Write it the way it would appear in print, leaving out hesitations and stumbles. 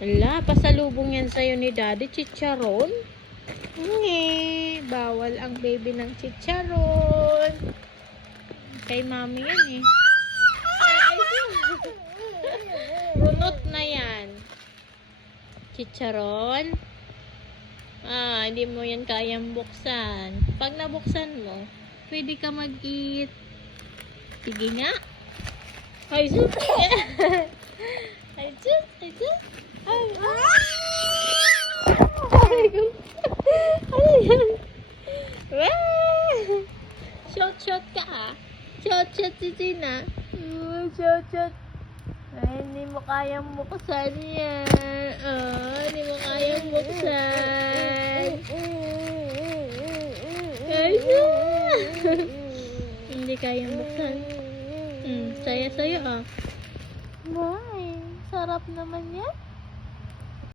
Ala, pasalubong yan sa'yo ni Daddy, chicharon. Bawal ang baby ng chicharon. Kay mami yan eh. Bunot na yan. Chicharon. Hindi mo yan kayang buksan. Pag nabuksan mo, pwede ka mag-eat. Sige nga. Ay, sus. Ay, sus. Ay, sus. Ay, ano yan? Shot ka ah. Shot si Gina. Shot. Ay, hindi mo kayang buksan yan. Hindi mo kayang buksan. Ay, hindi kayang buksan. Saya-saya ah. Bye. Sarap naman yan.